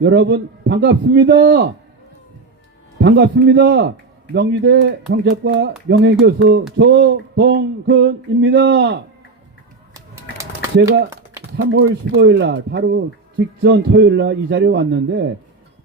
여러분 반갑습니다. 반갑습니다. 명지대 정책과 명예교수 조동근입니다. 제가 3월 15일 날 바로 직전 토요일 날 이 자리에 왔는데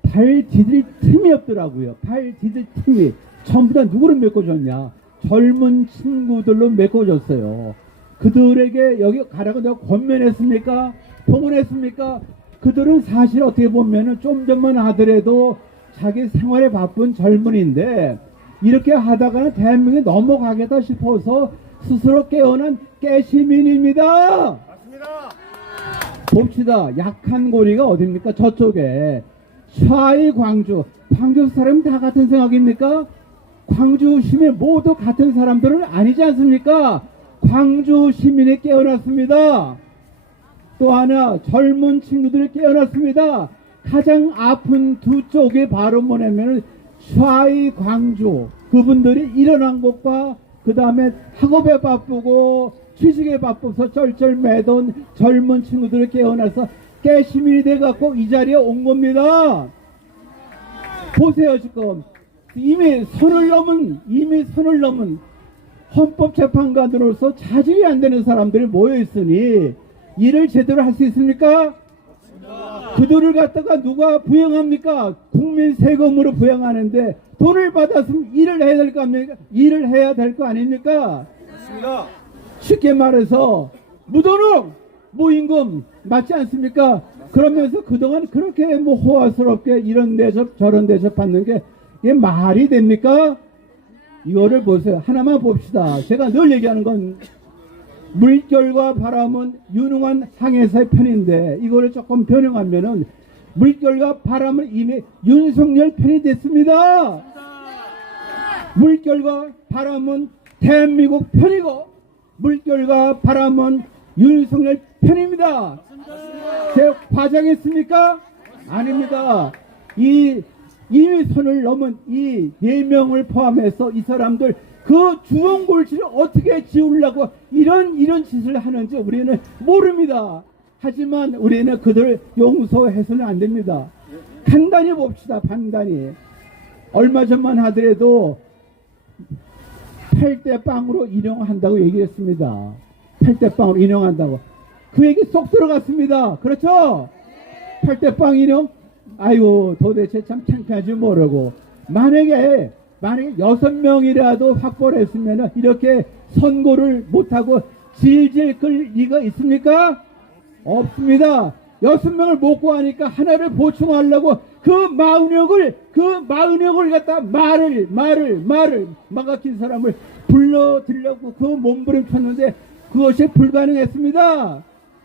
발 디딜 틈이 없더라고요. 발 디딜 틈이 전부 다 누구를 메꿔줬냐? 젊은 친구들로 메꿔줬어요. 그들에게 여기 가라고 내가 권면했습니까? 동원했습니까? 그들은 사실 어떻게 보면은 좀 전만 하더라도 자기 생활에 바쁜 젊은인데 이렇게 하다가는 대한민국에 넘어가겠다 싶어서 스스로 깨어난 깨시민입니다. 맞습니다. 봅시다. 약한 고리가 어딥니까? 저쪽에 샤이 광주 사람이 다 같은 생각입니까? 광주 시민 모두 같은 사람들은 아니지 않습니까? 광주 시민이 깨어났습니다. 또 하나 젊은 친구들이 깨어났습니다. 가장 아픈 두 쪽이 바로 뭐냐면 샤이 광주 그분들이 일어난 것과 그 다음에 학업에 바쁘고 취직에 바빠서 쩔쩔매던 젊은 친구들이 깨어나서 깨시민이 돼갖고 이 자리에 온 겁니다. 보세요. 지금 이미 선을 넘은 헌법재판관으로서 자질이 안 되는 사람들이 모여있으니 일을 제대로 할 수 있습니까? 그들을 갖다가 누가 부양합니까? 국민 세금으로 부양하는데 돈을 받았으면 일을 해야 될 거 아닙니까? 일을 해야 될 거 아닙니까? 맞습니다. 쉽게 말해서 무도능, 무임금 맞지 않습니까? 그러면서 그동안 그렇게 뭐 호화스럽게 이런 대접 저런 대접 받는 게 이게 말이 됩니까? 이거를 보세요. 하나만 봅시다. 제가 늘 얘기하는 건 물결과 바람은 유능한 항해사의 편인데 이거를 조금 변형하면은 물결과 바람은 이미 윤석열 편이 됐습니다. 물결과 바람은 대한민국 편이고 물결과 바람은 윤석열 편입니다. 제가 과장했습니까? 아닙니다. 이미 선을 넘은 이 4명을 포함해서 이 사람들 그 주원골치를 어떻게 지우려고 이런 짓을 하는지 우리는 모릅니다. 하지만 우리는 그들 용서해서는 안 됩니다. 간단히 봅시다. 간단히. 얼마 전만 하더라도 8대 빵으로 인용한다고 얘기했습니다. 8대 빵으로 인용한다고. 그 얘기 쏙 들어갔습니다. 그렇죠? 8대 빵 인용? 아이고 도대체 참 창피하지 모르고 만약에 6명이라도 확보를 했으면 이렇게 선고를 못하고 질질 끌 리가 있습니까? 없습니다. 6명을 못 구하니까 하나를 보충하려고 그 40명을 갖다 말을 막아낀 사람을 불러들려고 그 몸부림쳤는데 그것이 불가능했습니다.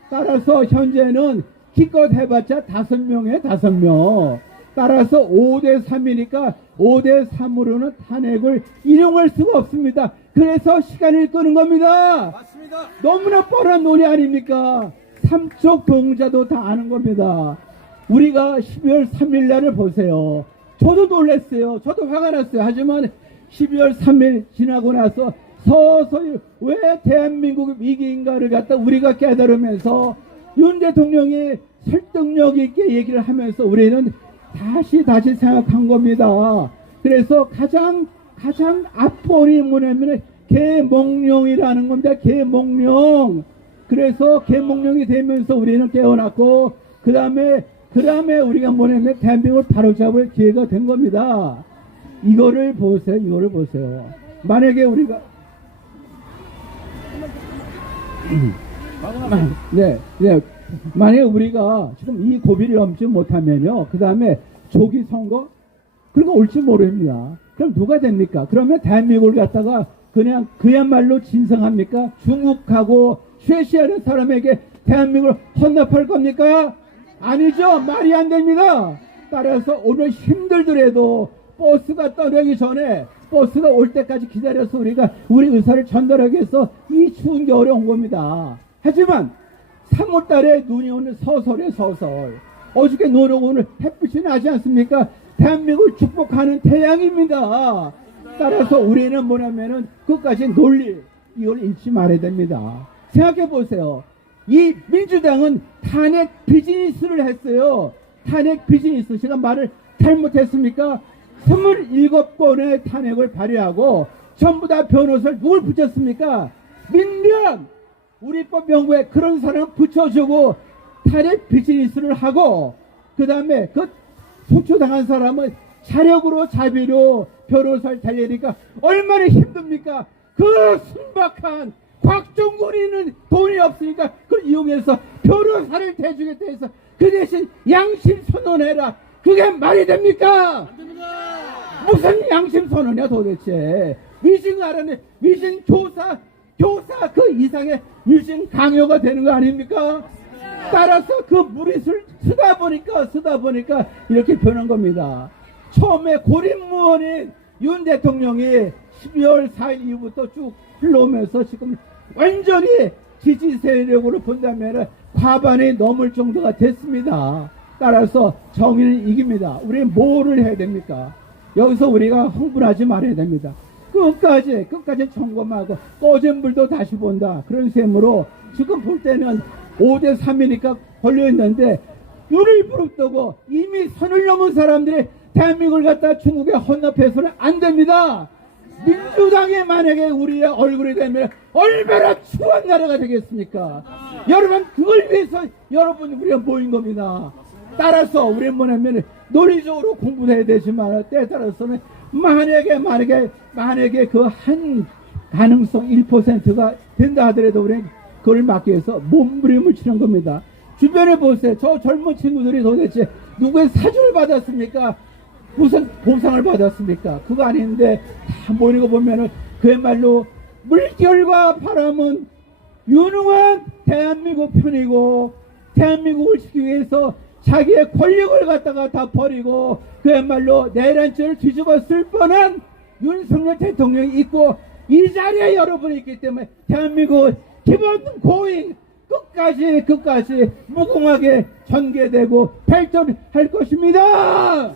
따라서 현재는 기껏 해봤자 5명에 5명. 따라서 5대3이니까 5대3으로는 탄핵을 인용할 수가 없습니다. 그래서 시간을 끄는 겁니다. 맞습니다. 너무나 뻔한 논의 아닙니까? 삼척 동자도 다 아는 겁니다. 우리가 12월 3일 날을 보세요. 저도 놀랐어요. 저도 화가 났어요. 하지만 12월 3일 지나고 나서 서서히 왜 대한민국 위기인가를 갖다 우리가 깨달으면서 윤 대통령이 설득력 있게 얘기를 하면서 우리는 다시 생각한 겁니다. 그래서 가장 앞번이 뭐냐면 계몽룡이라는 겁니다. 계몽룡. 그래서 계몽룡이 되면서 우리는 깨어났고 그 다음에 우리가 뭐냐면 대한민국을 바로잡을 기회가 된 겁니다. 이거를 보세요. 만약에 우리가 만약에 우리가 지금 이 고비를 넘지 못하면요, 그 다음에 조기 선거 그런 거 올지 모릅니다. 그럼 누가 됩니까? 그러면 대한민국을 갖다가 그냥 그야말로 진성합니까? 중국하고 쉐시하는 사람에게 대한민국을 헌납할 겁니까? 아니죠. 말이 안 됩니다. 따라서 오늘 힘들더라도 버스가 떠나기 전에 버스가 올 때까지 기다려서 우리가 우리 의사를 전달하기 위해서 이 추운 겨울에 온 겁니다. 하지만 3월달에 눈이 오는 서설. 어저께 눈 오고 오늘 햇빛이 나지 않습니까? 대한민국을 축복하는 태양입니다. 따라서 우리는 뭐냐면은 끝까지 논리 이걸 잃지 말아야 됩니다. 생각해 보세요. 이 민주당은 탄핵 비즈니스를 했어요. 탄핵 비즈니스, 제가 말을 잘못했습니까? 27건의 탄핵을 발의하고 전부 다 변호사를 누굴 붙였습니까? 민변! 우리 법연구에 그런 사람 붙여주고 탄핵 비즈니스를 하고, 그 다음에 그 속초당한 사람은 자력으로 자비로 변호사를 달래니까 얼마나 힘듭니까? 그 순박한 곽종군이는 돈이 없으니까 그걸 이용해서 변호사를 대주겠다 해서 그 대신 양심 선언해라. 그게 말이 됩니까? 안 됩니다. 무슨 양심 선언이야 도대체. 위증 알아내, 위증 교사 그 이상의 위증 강요가 되는 거 아닙니까? 따라서 그 무리수를 쓰다 보니까 이렇게 변한 겁니다. 처음에 고립무원인 윤 대통령이 12월 4일 이후부터 쭉 흘러오면서 지금 완전히 지지 세력으로 본다면 과반이 넘을 정도가 됐습니다. 따라서 정의는 이깁니다. 우리는 뭐를 해야 됩니까? 여기서 우리가 흥분하지 말아야 됩니다. 끝까지 점검하고 꺼진 불도 다시 본다. 그런 셈으로 지금 볼 때는 5대3이니까 걸려있는데 윤을 부릅뜨고 이미 선을 넘은 사람들이 대한민국을 갖다 중국에 헌납해서는 안 됩니다. 민주당이 만약에 우리의 얼굴이 되면 얼마나 추한 나라가 되겠습니까? 여러분, 그걸 위해서 우리가 모인 겁니다. 따라서 우리는 뭐냐면 논리적으로 공부를 해야 되지만 때에 따라서는 만약에 그 한 가능성 1%가 된다 하더라도 우리는 그걸 막기 위해서 몸부림을 치는 겁니다. 주변에 보세요. 저 젊은 친구들이 도대체 누구의 사주를 받았습니까? 무슨 보상을 받았습니까? 그거 아닌데 다 모이는 거 보면은 그야말로 물결과 바람은 유능한 대한민국 편이고, 대한민국을 지키기 위해서 자기의 권력을 갖다가 다 버리고 그야말로 내란죄를 뒤집어 쓸 뻔한 윤석열 대통령이 있고, 이 자리에 여러분이 있기 때문에 대한민국은 기본 고잉 끝까지 무궁하게 전개되고 발전할 것입니다.